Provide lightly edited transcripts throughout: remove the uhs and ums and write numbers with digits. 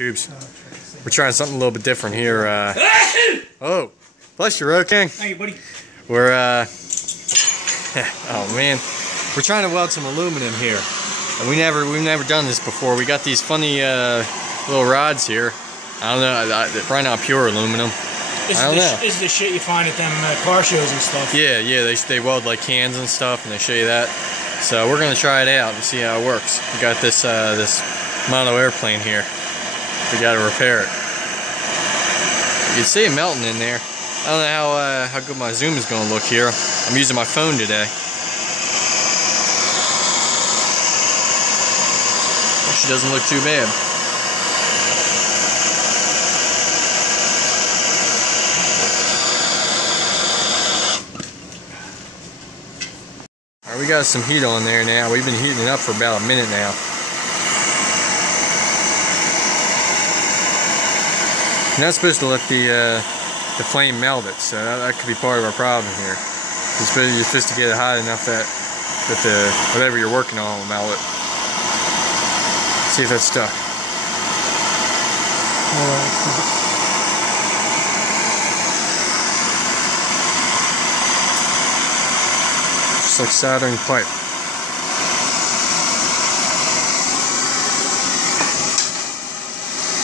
Tubes. We're trying something a little bit different here. Oh, bless you, Road King. Thank you, buddy. We're oh man, we're trying to weld some aluminum here, and we've never done this before. We got these funny little rods here. I don't know, right now pure aluminum. This is the shit you find at them car shows and stuff. Yeah, they weld like cans and stuff, and they show you that. So we're gonna try it out and see how it works. We got this this model airplane here. We got to repair it. You can see it melting in there. I don't know how good my zoom is going to look here. I'm using my phone today. She doesn't look too bad. Alright, we got some heat on there now. We've been heating it up for about a minute now. You're not supposed to let the flame melt it, so that could be part of our problem here. You're supposed to get it hot enough that whatever you're working on will melt it. See if that's stuck. Just like soldering pipe.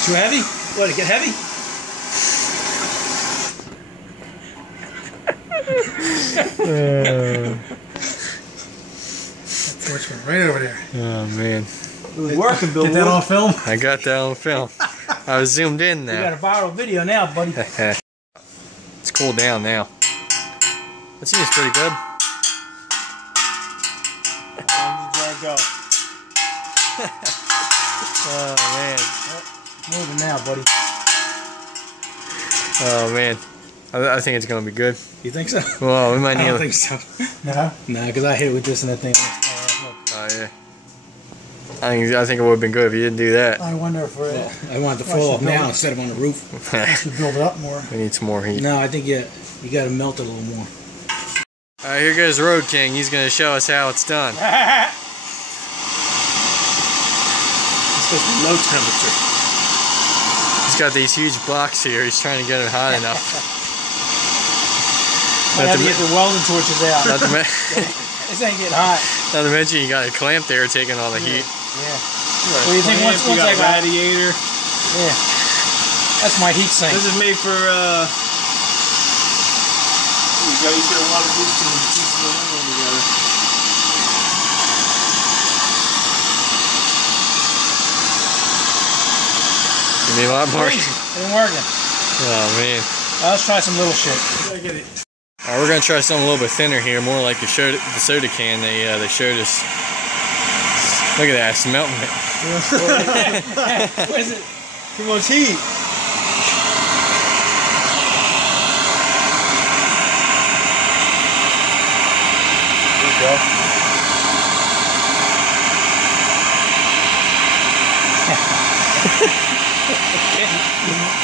Too heavy? What, it get heavy? That torch went right over there. Oh man. It was working, Bill. Get that on film? I got that on film. I was zoomed in now. You got a viral video now, buddy. It's cooled down now. That seems pretty good. Go. Oh man. Moving now, buddy. Oh man. I think it's gonna be good. You think so? Well, we might need. I don't think so. No? No, because I hit it with this and that thing. Oh yeah. I think it would have been good if you didn't do that. I wonder if I want it to fall off now instead of on the roof. I should build it up more. We need some more heat. No, I think you got to melt it a little more. Alright, here goes Road King. He's gonna show us how it's done. It's supposed to be low temperature. He's got these huge blocks here. He's trying to get it hot enough. Might have to get the welding torches out. This ain't getting hot. Not to mention you got a clamp there taking all the heat. Yeah. What do you think? Once you got a radiator. Yeah. That's my heat sink. This is made for you got a lot of pieces of aluminum together. You need a lot more. It ain't working. Oh man. Let's try some little shit. Alright, we're gonna try something a little bit thinner here, more like the soda can they showed us. Look at that, it's melting it. What is it? Too much heat. There you go.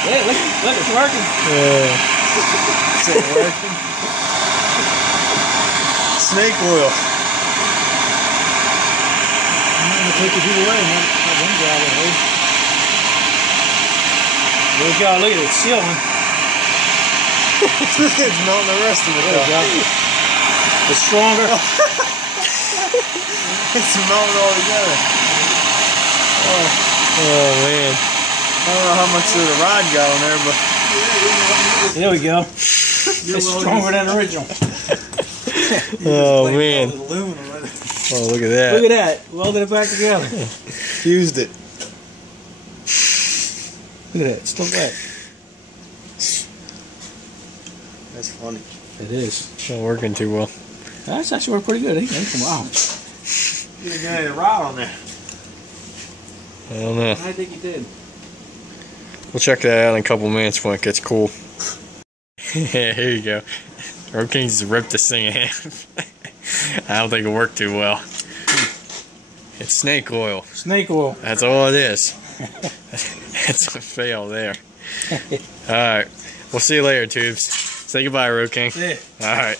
Yeah, look, it's working. Is it working? Snake oil. I'm gonna take the heat away, man. That one guy over here. There we go. Look at it, it's sealing. It's melting the rest of it. There we go. It's stronger. It's melting all together. Oh man. I don't know how much of the rod got on there, but there we go. It's stronger than original. Oh man. Oh, look at that. Look at that. Welded it back together. fused it. Look at that. It's still wet. That's funny. It is. It's not working too well. That's actually worked pretty good. Wow. You didn't get any rod on there. I don't know. I think you did. We'll check that out in a couple minutes when it gets cool. Yeah, here you go. Road King just ripped this thing in half. I don't think it worked too well. It's snake oil. Snake oil. That's all it is. It's a fail there. Alright. We'll see you later, Tubes. Say goodbye, Road King. Yeah. Alright.